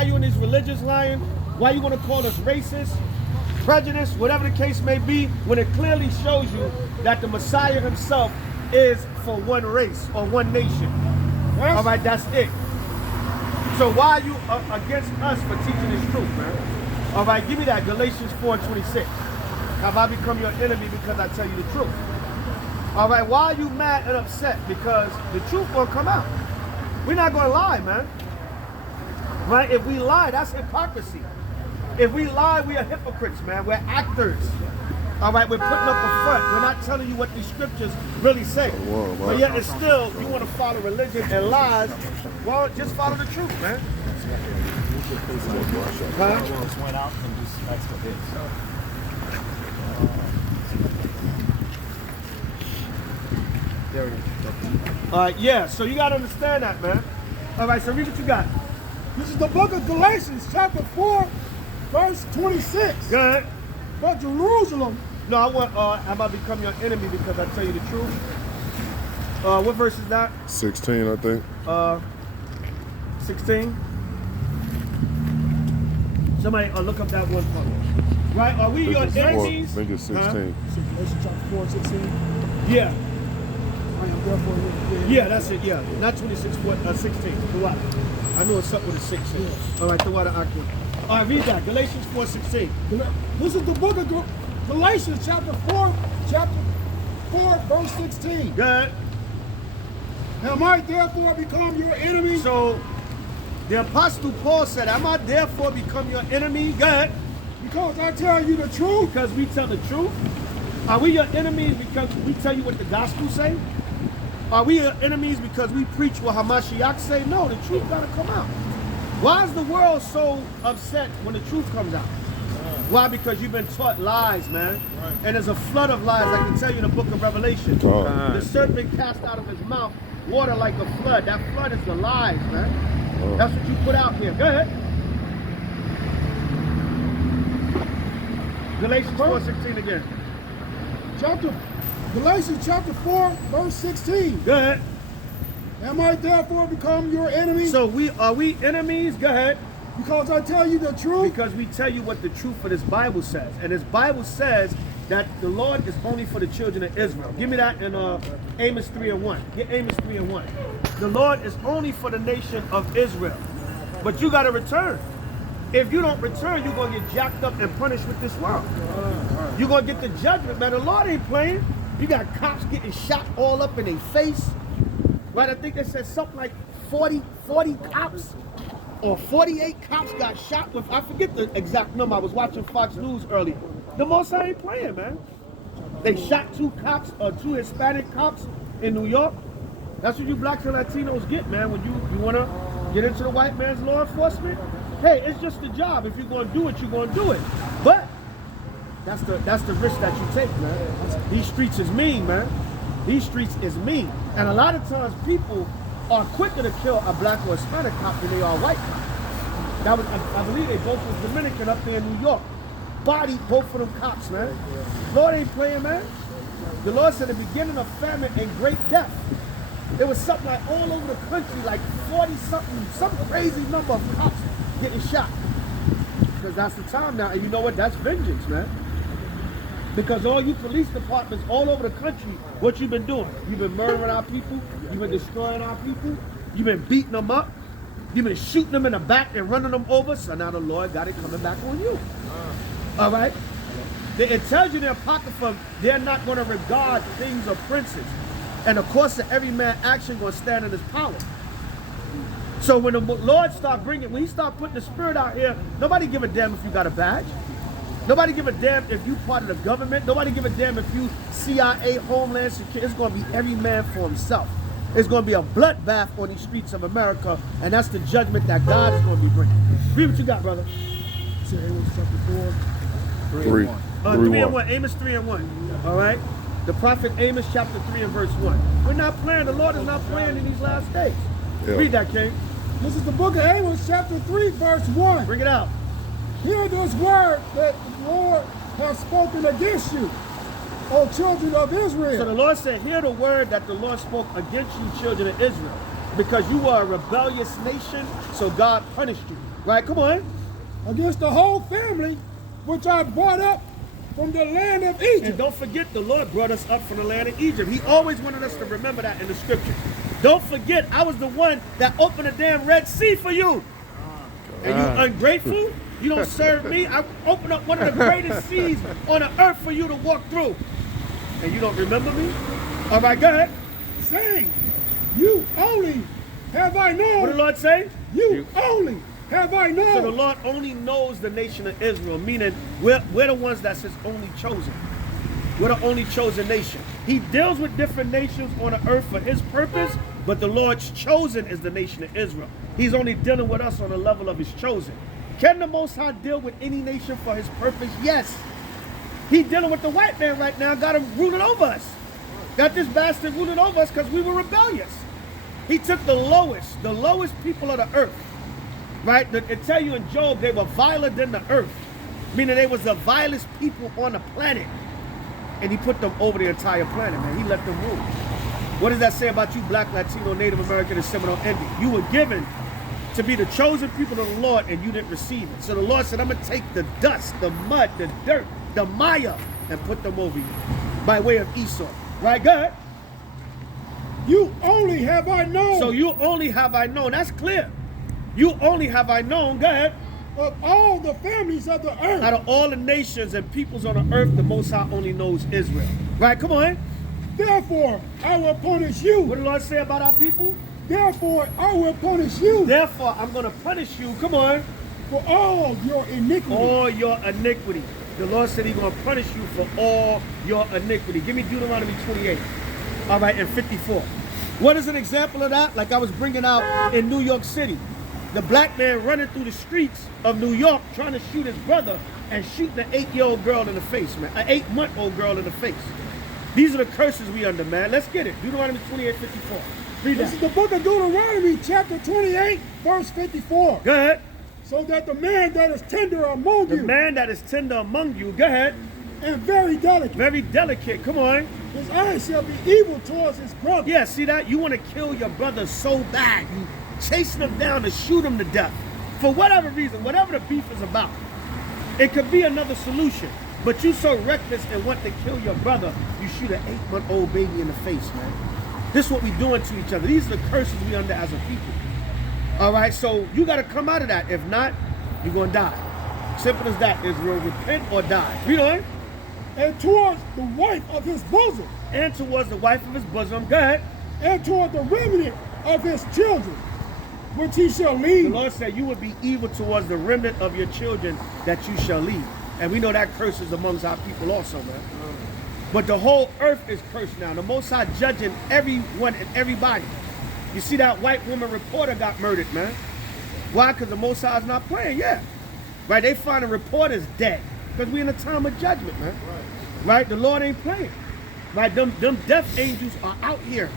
why you in these religious lying, why you want to call us racist, prejudice, whatever the case may be, when it clearly shows you that the Messiah himself is for one race or one nation. Yes. All right, that's it. So why are you against us for teaching this truth, man? All right, give me that, Galatians 4:26. Have I become your enemy because I tell you the truth? All right, why are you mad and upset? Because the truth will come out. We're not going to lie, man. Right? If we lie, that's hypocrisy. If we lie, we are hypocrites, man. We're actors. All right, we're putting up a front. We're not telling you what these scriptures really say. But yet it's still, you want to follow religion and lies. Well, just follow the truth, man. All right, yeah, so you got to understand that, man. All right, so read what you got. This is the book of Galatians, chapter 4, verse 26. Go ahead. But Jerusalem. No, I want, have I become your enemy because I tell you the truth? What verse is that? 16, I think. 16. Somebody look up that one for me. Right, are we your enemies? I think it's 16. Galatians chapter 4, 16. Yeah. I am therefore. Yeah, that's it, yeah. Not 26, 16. What? I know it's up with a 16. Yeah. All right, the water aqua. All right, read that. Galatians 4:16. This is the book of Galatians, chapter 4, verse 16. Good. Am I therefore become your enemy? So, the Apostle Paul said, am I therefore become your enemy? Good. Because I tell you the truth. Because we tell the truth. Are we your enemies because we tell you what the gospel say? Are we your enemies because we preach what Hamashiach say? No, the truth gotta come out. Why is the world so upset when the truth comes out? Why? Because you've been taught lies, man. Right. And there's a flood of lies. I can tell you in the book of Revelation. The serpent cast out of his mouth water like a flood. That flood is the lies, man. That's what you put out here. Go ahead. Galatians 4:16 again. Galatians chapter 4, verse 16. Go ahead. Am I therefore become your enemy? So are we enemies? Go ahead. Because I tell you the truth. Because we tell you what the truth of this Bible says. And this Bible says that the Lord is only for the children of Israel. Give me that in Amos 3:1. Get Amos 3:1. The Lord is only for the nation of Israel. But you got to return. If you don't return, you're going to get jacked up and punished with this world. You're going to get the judgment, man. The Lord ain't playing. You got cops getting shot all up in their face. Right? I think they said something like 40 cops or 48 cops got shot with, I forget the exact number. I was watching Fox News earlier. The Most High ain't playing, man. They shot 2 cops, 2 Hispanic cops in New York. That's what you blacks and Latinos get, man. When you want to get into the white man's law enforcement, hey, it's just a job. If you're going to do it, you're going to do it. But that's the risk that you take, man. These streets is mean, man. These streets is mean. And a lot of times people are quicker to kill a black or Hispanic cop than they are white cops. That was, I believe they both was Dominican up there in New York. Bodied both of them cops, man. Lord ain't playing, man. The Lord said the beginning of famine and great death. There was something like all over the country, like 40-something, some crazy number of cops getting shot. Because that's the time now. And you know what? That's vengeance, man. Because all you police departments all over the country, what you've been doing? You've been murdering our people. You've been destroying our people. You've been beating them up. You've been shooting them in the back and running them over. So now the Lord got it coming back on you. All right? It tells you in the Apocrypha, they're not going to regard things of princes. And of course, every man action going to stand in his power. So when the Lord when he start putting the spirit out here, nobody give a damn if you got a badge. Nobody give a damn if you part of the government. Nobody give a damn if you CIA, Homeland Security. It's going to be every man for himself. It's going to be a bloodbath on these streets of America, and that's the judgment that God is going to be bringing. Read what you got, brother. Amos chapter 4, 3 and 1. Amos 3:1. All right. The prophet Amos chapter 3 and verse 1. We're not playing. The Lord is not playing in these last days. Yeah. Read that, King. This is the book of Amos chapter 3, verse 1. Bring it out. Hear this word that the Lord has spoken against you, O children of Israel. So the Lord said, hear the word that the Lord spoke against you, children of Israel. Because you were a rebellious nation, so God punished you. Right, come on. against the whole family which I brought up from the land of Egypt. And don't forget, the Lord brought us up from the land of Egypt. He always wanted us to remember that in the scripture. Don't forget, I was the one that opened the damn Red Sea for you. And you ungrateful? You don't serve me? I opened up one of the greatest seas on the earth for you to walk through. And you don't remember me? All right, go ahead. Saying, you only have I known. What did the Lord say? You only have I known. So the Lord only knows the nation of Israel, meaning we're the ones that's his only chosen. We're the only chosen nation. He deals with different nations on the earth for his purpose, but the Lord's chosen is the nation of Israel. He's only dealing with us on the level of his chosen. Can the Most High deal with any nation for his purpose? Yes. He's dealing with the white man right now, got him ruling over us. Got this bastard ruling over us because we were rebellious. He took the lowest people of the earth. Right? It tell you in Job they were viler than the earth, meaning they was the vilest people on the planet. And he put them over the entire planet, man. He let them rule. What does that say about you, Black, Latino, Native American, and Seminole Indian? You were given to be the chosen people of the Lord, and you didn't receive it. So the Lord said, I'm going to take the dust, the mud, the dirt, the mire, and put them over you by way of Esau. Right, go ahead. You only have I known. So you only have I known. That's clear. You only have I known. Go ahead. Of all the families of the earth. Out of all the nations and peoples on the earth, the Most High only knows Israel. Right, come on. Therefore, I will punish you. What did the Lord say about our people? Therefore, I will punish you. Therefore, I'm going to punish you. Come on. For all your iniquity. All your iniquity. The Lord said he's going to punish you for all your iniquity. Give me Deuteronomy 28. All right, and 54. What is an example of that? Like I was bringing out in New York City. The black man running through the streets of New York trying to shoot his brother and shooting an 8-year-old girl in the face, man. An 8-month-old girl in the face. These are the curses we under, man. Let's get it. Deuteronomy 28, 54. Read This that. is the book of Deuteronomy, chapter 28, verse 54. Go ahead. So that the man that is tender among The you man that is tender among you, go ahead. and very delicate, Very delicate, come on. his eyes shall be evil towards his brother. Yeah, see that? You want to kill your brother so bad. You chasing him down to shoot him to death. For whatever reason, whatever the beef is about. It could be another solution. But you so reckless and want to kill your brother, you shoot an 8-month-old baby in the face, man. This is what we doing to each other. These are the curses we under as a people. All right, so you got to come out of that. If not, you're going to die. Simple as that. Israel, repent or die. Read on. And towards the wife of his bosom. And towards the wife of his bosom. Go ahead. And toward the remnant of his children, which he shall The lead. Lord said you would be evil towards the remnant of your children that you shall lead. And we know that curse is amongst our people also, man. But the whole earth is cursed now. The Most High judging everyone and everybody. You see that white woman reporter got murdered, man. Why? Because the Most High is not playing, yeah. Right, they find the reporters dead. Because we in a time of judgment, man. Right, the Lord ain't playing. Right, them death angels are out here.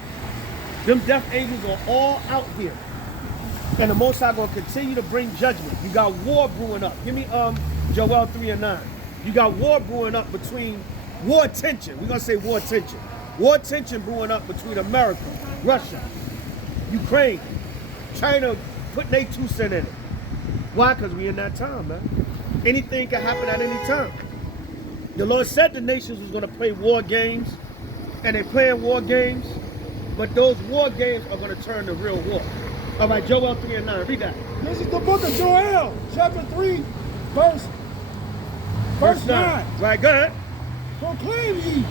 Them death angels are all out here. And the Most High gonna continue to bring judgment. You got war brewing up. Give me Joel 3 and 9. You got war brewing up between war tension. We're gonna say war tension. War tension brewing up between America, Russia, Ukraine, China putting their 2 cents in it. Why? Because we in that time, man. Anything can happen at any time. The Lord said the nations was gonna play war games, and they playing war games, but those war games are gonna turn to real war. All right, Joel 3 and 9, read that. This is the book of Joel, chapter 3, verse 9. Right, go ahead. Proclaim ye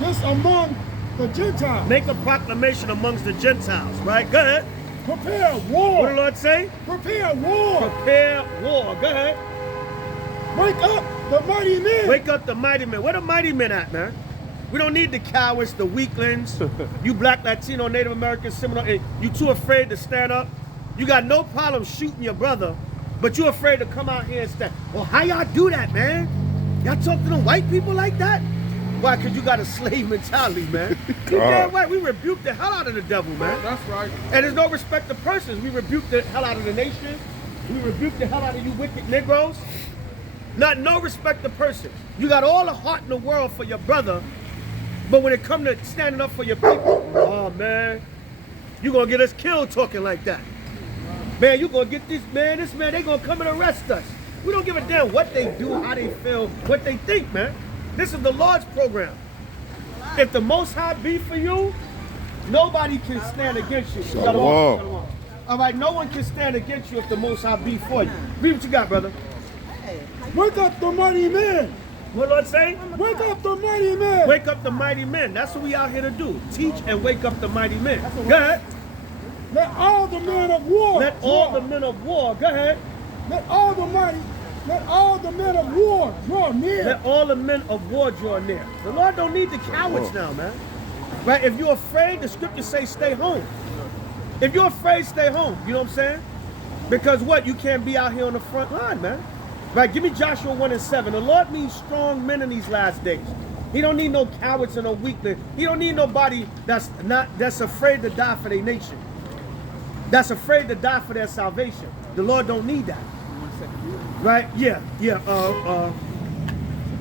this among the Gentiles. Make a proclamation amongst the Gentiles, right? Go ahead. Prepare What war. did the Lord say? Prepare war. Prepare war. Go ahead. Wake up the mighty men. Wake up the mighty men. Where the mighty men at, man? We don't need the cowards, the weaklings. You black, Latino, Native American, Seminole, you too afraid to stand up. You got no problem shooting your brother, but you afraid to come out here and stand. Well, how y'all do that, man? Y'all talk to them white people like that? Why? Because you got a slave mentality, man. You damn right. We rebuke the hell out of the devil, man. That's right. And there's no respect of persons. We rebuke the hell out of the nation. We rebuke the hell out of you wicked Negroes. No respect of persons. You got all the heart in the world for your brother, but when it comes to standing up for your people, oh man, you gonna get us killed talking like that. Man, you gonna get this man, they gonna come and arrest us. We don't give a damn what they do, how they feel, what they think, man. This is the Lord's program. If the Most High be for you, nobody can stand against you. Shalom. All right, no one can stand against you if the Most High be for you. Read what you got, brother. Wake up the mighty men. What Lord say? Wake up the mighty men. Wake up the mighty men. That's what we out here to do. Teach and wake up the mighty men. Go ahead. Let all the men of war. Let all the men of war. Go ahead. Let all the men of war draw near. Let all the men of war draw near. The Lord don't need the cowards now, man. Right? If you're afraid, the scriptures say stay home. If you're afraid, stay home. You know what I'm saying? Because what? You can't be out here on the front line, man. Right? Give me Joshua 1:7. The Lord needs strong men in these last days. He don't need no cowards and no weakling. He don't need nobody that's afraid to die for their nation. That's afraid to die for their salvation. The Lord don't need that. Right? Yeah.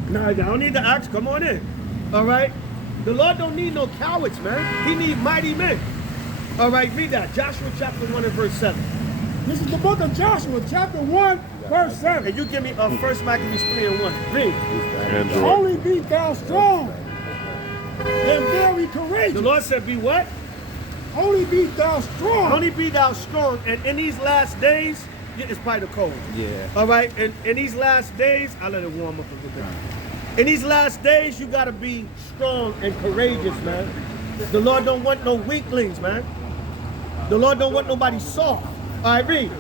No, I don't need to ask. Come on in. All right? The Lord don't need no cowards, man. He need mighty men. All right, read that. Joshua chapter 1 and verse 7. This is the book of Joshua, chapter 1, verse 7. And you give me 1 Maccabees 3 and 1. Read. Only be thou strong and very courageous. The Lord said, be what? Only be thou strong. Only be thou strong. And in these last days, it's probably the cold. Yeah. All right, and in these last days, I'll let it warm up a little bit. In these last days, you got to be strong and courageous, man. The Lord don't want no weaklings, man. The Lord don't want nobody soft. All right, read.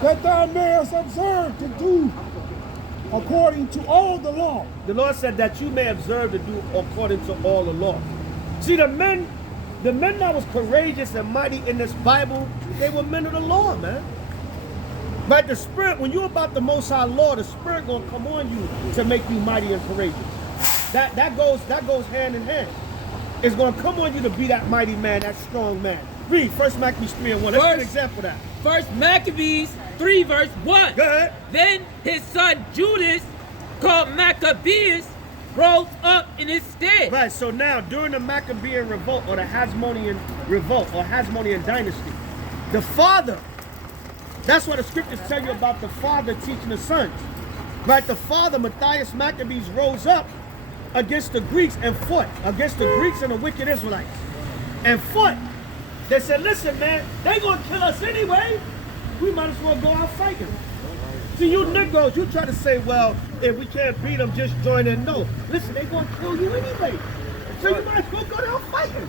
That thou mayest observe to do according to all the law. The Lord said that you may observe to do according to all the law. See, the men that was courageous and mighty in this Bible, they were men of the law, man. Right, the Spirit, when you're about the Most High law, the Spirit gonna come on you to make you mighty and courageous. That goes hand in hand. It's gonna come on you to be that mighty man, that strong man. Read 1 Maccabees 3 and 1. Let's get an example of that. 1 Maccabees 3 verse 1. Go ahead. Then his son Judas, called Maccabees, rose up in his stead. Right, so now during the Maccabean revolt or the Hasmonean revolt or Hasmonean dynasty, the father, that's what the scriptures tell you about the father teaching the sons. Right, the father, Matthias Maccabees, rose up against the Greeks and fought against the Greeks and the wicked Israelites. And fought. They said, listen, man, they gonna kill us anyway. We might as well go out fighting. See, you Negroes, you try to say, well, if we can't beat them, just join in. No, listen, they gonna kill you anyway. So you might as well go down fighting.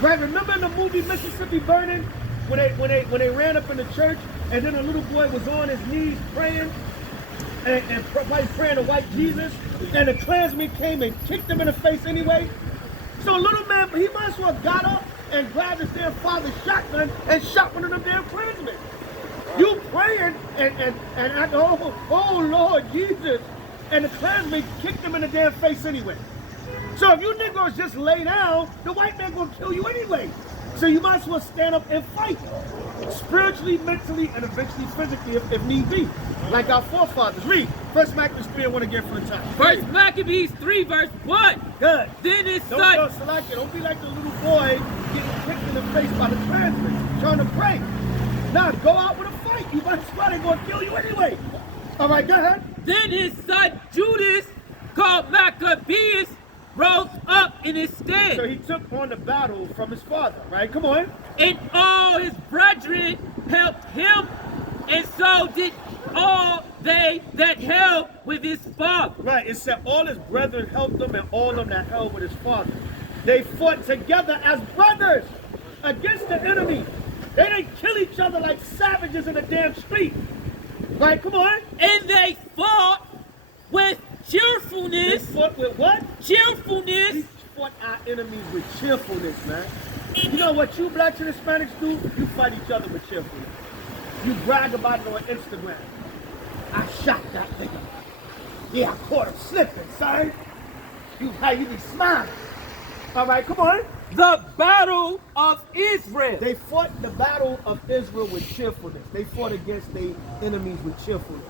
Right? Remember in the movie Mississippi Burning, when they ran up in the church, and then a little boy was on his knees praying, and probably praying to white Jesus, and the Klansmen came and kicked him in the face anyway. So little man, he might as well got up and grabbed his damn father's shotgun and shot one of them damn Klansmen. You praying and oh Lord Jesus, and the Klansmen kicked him in the damn face anyway. So if you Negroes just lay down, the white man gonna kill you anyway. So you might as well stand up and fight. Spiritually, mentally, and eventually physically if need be. Like our forefathers. Read 1 Maccabees 3 and 1 again for the time. 1 Maccabees 3 verse 1. Good. Then his Don't be like the little boy getting kicked in the face by the Klansmen trying to pray. Now go out with a fight. You might as well, they're gonna kill you anyway. All right, go ahead. Then his son Judas, called Maccabees, rose up in his stead. So he took on the battle from his father, right? Come on. And all his brethren helped him, and so did all they that held with his father. Right, it said all his brethren helped him and all of them that held with his father. They fought together as brothers against the enemy. They didn't kill each other like savages in the damn street. Right, come on. And they fought with cheerfulness. They fought with what? Cheerfulness. We fought our enemies with cheerfulness, man. You know what you blacks and Hispanics do? You fight each other with cheerfulness. You brag about it on Instagram. I shot that nigga. Yeah, I caught him slipping, son. You be smiling. All right, come on. The battle of Israel. They fought the battle of Israel with cheerfulness. They fought against their enemies with cheerfulness.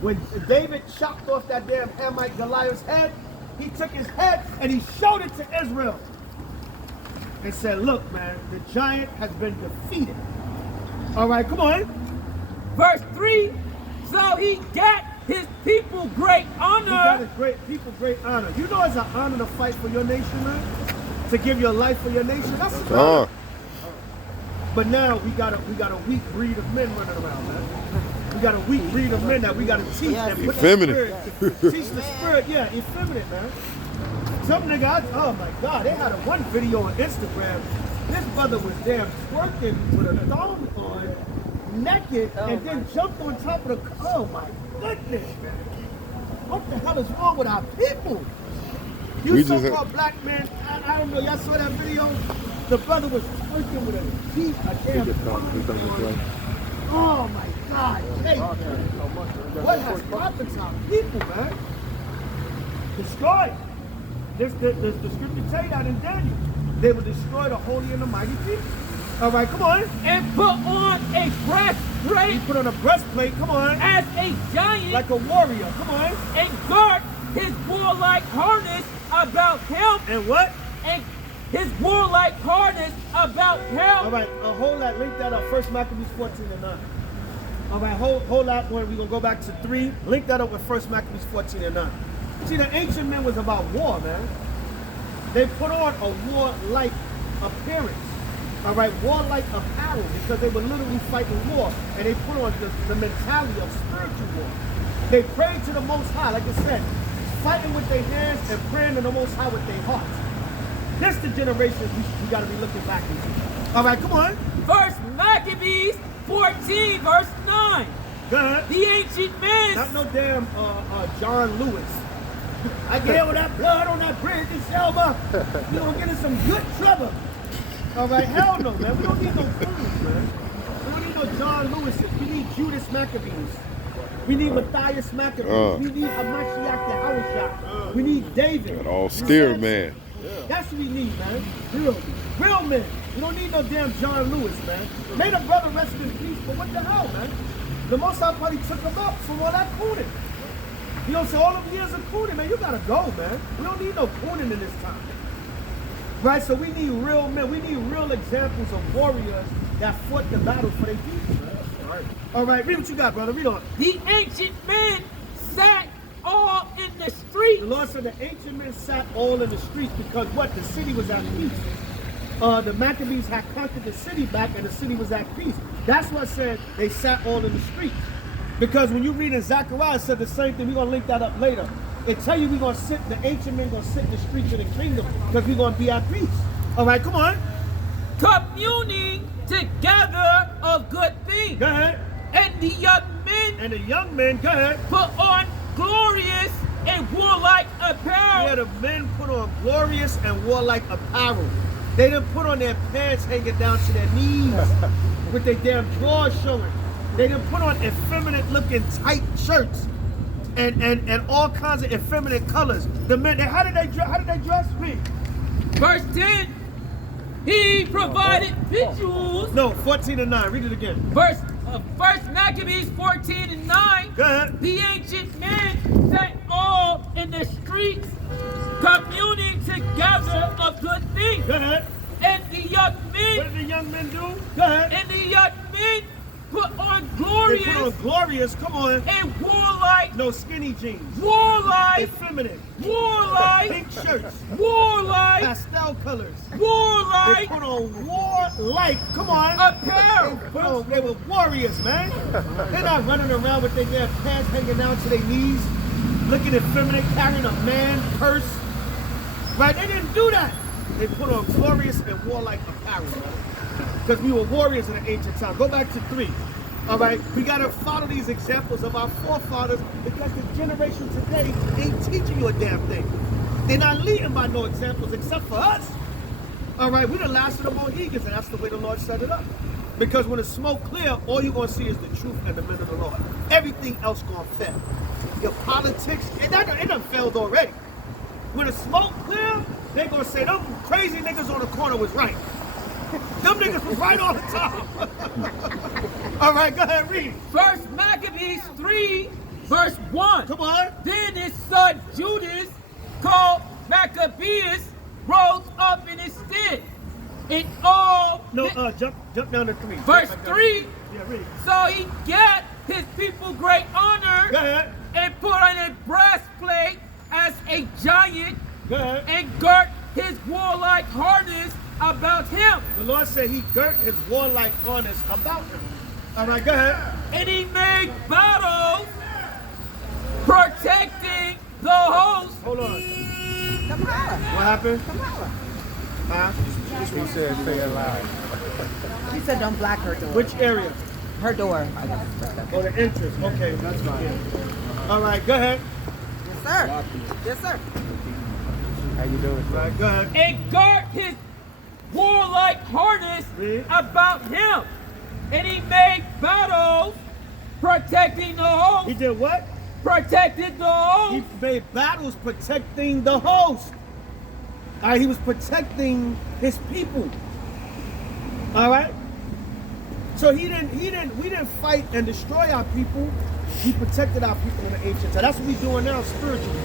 When David chopped off that damn Hamite Goliath's head, he took his head and he showed it to Israel. And said, look, man, the giant has been defeated. All right, come on. Verse 3, so he got his people great You got honor. his great people great honor. You know it's an honor to fight for your nation, man? To give your life for your nation. That's an honor. But now we got a weak breed of men running around, man. We got a weak breed of men that we got to teach and put Effeminate. the spirit, teach the spirit, yeah, effeminate, man. Some nigga, oh my God, they had one video on Instagram. This brother was damn twerking with a thong on, naked, and then jumped on top of the. Oh my goodness, man! What the hell is wrong with our people? You We just so-called black men, I don't know. Y'all saw that video? The brother was twerking with a damn thong on. Oh my God! Hey, what has happened to our people, man? Destroyed. The scripture tell you that in Daniel. They will destroy the holy and the mighty people. All right, come on. And put on a breastplate He put on a breastplate, come on. as a giant, Like a warrior, come on. and guard his warlike harness about him, And what? and his warlike harness about him. All right, hold that, link that up. First Maccabees 14 and 9. All right, hold that one. We're going to go back to 3. Link that up with First Maccabees 14 and 9. See, the ancient men was about war, man. They put on a warlike appearance. All right, warlike apparel, because they were literally fighting war. And they put on the mentality of spiritual war. They prayed to the Most High, like I said, fighting with their hands and praying to the Most High with their hearts. This the generation we got to be looking back into. All right, come on. First Maccabees 14, verse 9. Go ahead. The ancient men. Not no damn John Lewis. I get hit with that blood on that bridge in Selma. You're going to get in some good trouble. All right, hell no, man. We don't need no fools, man. We don't need no John Lewises. We need Judas Maccabees. We need Matthias Maccabees. We need Hamashiach the Harishah. We need David. That all scared man. That's what we need, man. Real men. We don't need no damn John Lewis, man. May the brother rest in peace, but what the hell, man? The Most High probably took him up from all that cooning. You know, so all them years of cooning, man, you gotta go, man. We don't need no cooning in this time. Right, so we need real men. We need real examples of warriors that fought the battle for their people. All right, read what you got, brother. Read on. The ancient men sat all in the street. The Lord said the ancient men sat all in the streets because what? The city was at peace. The Maccabees had conquered the city back and the city was at peace. That's what said they sat all in the streets. Because when you read in Zechariah, it said the same thing. We're going to link that up later. It tell you we're going to sit, the ancient men going to sit in the streets of the kingdom because we're going to be at peace. All right, come on. Communing together of good things. Go ahead. And the young men And the young men, go ahead. put on glorious and warlike apparel. Yeah, the men put on glorious and warlike apparel. They didn't put on their pants hanging down to their knees with their damn drawers showing. They didn't put on effeminate looking tight shirts and all kinds of effeminate colors. The men, how did they dress? Read. Verse 10, he provided victuals. No, 14 and 9. Read it again. First Maccabees 14 and 9. Go ahead. The ancient men sat all in the streets, communing together of good things. Go ahead. And the young What men, did the young men do? Go ahead. and the young men put on They glorious put on glorious. Come on. and warlike, No skinny jeans. warlike, Effeminate. warlike, Pink shirts. warlike, Pastel colors. They warlike put on warlike. Come on. apparel. They were warriors, man. They're not running around with their damn pants hanging down to their knees, looking effeminate, carrying a man purse. Right? They didn't do that. They put on glorious and warlike apparel, man. Because we were warriors in the ancient time. Go back to 3. All right? We got to follow these examples of our forefathers because the generation today ain't teaching you a damn thing. They're not leading by no examples except for us. All right? We're the last of the Mohegans, and that's the way the Lord set it up. Because when the smoke clear, all you're going to see is the truth and the men of the Lord. Everything else going to fail. Your politics, it done failed already. When the smoke clear, they're going to say, them crazy niggas on the corner was right. Them niggas was right all the time. All right, go ahead, read. First Maccabees 3, verse 1. Come on. Then his son Judas, called Maccabees, rose up in his stead. in all. No, jump down to 3. Verse 3. Yeah, read. So he gave his people great honor Go ahead. and put on a breastplate as a giant Go ahead. and girt his warlike harness about him. The Lord said he girt his warlike harness about him. All right, go ahead. And he made battles protecting the host. Hold on. Come holler. What happened? Come holler. Huh? He said, say it loud. She said don't block her door. Which area? Her door. Oh, the entrance. Okay, that's fine. All right, go ahead. Yes, sir. Yes, sir. How you doing? All right, go ahead. And girt his warlike harness Read. about him. And he made battles protecting the host. He did what? Protected the host. He made battles protecting the host. All right, he was protecting his people. All right. So we didn't fight and destroy our people. He protected our people in the ancient time. That's what we're doing now spiritually.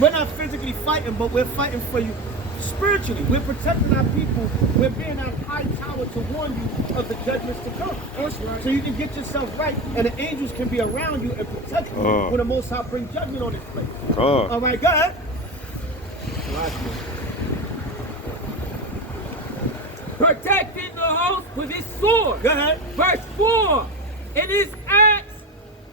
We're not physically fighting, but we're fighting for you spiritually. We're protecting our people. We're being that high tower to warn you of the judgments to come. That's right. So you can get yourself right, and the angels can be around you and protect you when the Most High bring judgment on this place. All right, go ahead. Protecting the host with his sword. Go ahead. Verse 4. In his axe,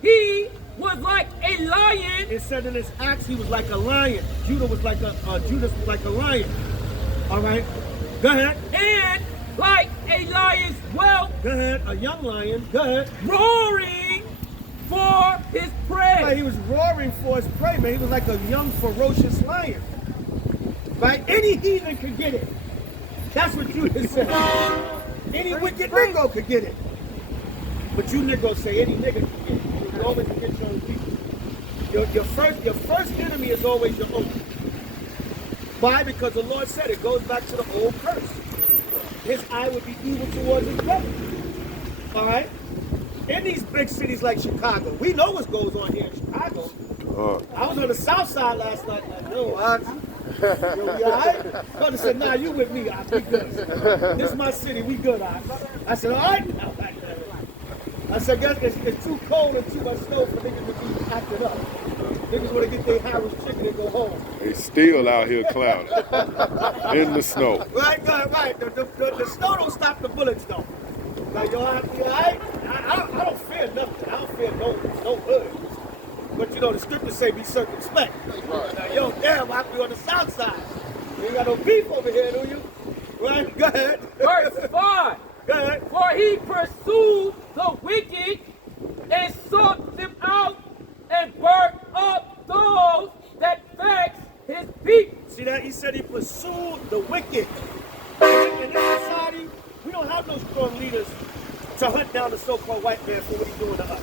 he was like a lion. It said in his acts he was like a lion. Judas was like a lion. All right. Go ahead. And like a lion's whelp, Go ahead. A young lion. Go ahead. roaring for his prey. Right, he was roaring for his prey, man. He was like a young, ferocious lion. Right? Any heathen could get it. That's what Judas said. Any wicked nigga could get it. But you niggas say any nigga can get it. You always can get your own people. Your first enemy is always your own. Why? Because the Lord said it goes back to the old curse. His eye would be evil towards his brother. All right? In these big cities like Chicago, we know what goes on here in Chicago. I was on the south side last night. Like, yo, yo, we all right? Brother said, nah, you with me. We good. This is my city. We good. I said, all right. I said, guess it's too cold and too much snow for niggas to be acting up. Niggas want to get their Harris chicken and go home. They still out here clouded in the snow. Right, right. The snow don't stop the bullets, though. Like, yo, I don't fear nothing. I don't fear no hood. But, you know, the scriptures say be circumspect. Now, yo, damn, I be on the south side. You ain't got no beef over here, do you? Right, go ahead. Verse 5. Go ahead. For he pursued the wicked and sought them out and burnt up those that vexed his people. See that? He said he pursued the wicked. In this society, we don't have no strong leaders to hunt down the so-called white man for what he's doing to us.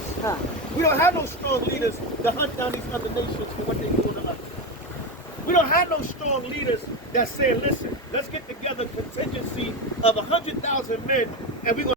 We don't have no strong leaders to hunt down these other nations for what they're doing to us. We don't have no strong leaders that say, listen, let's get together a contingency of 100,000 men and we're going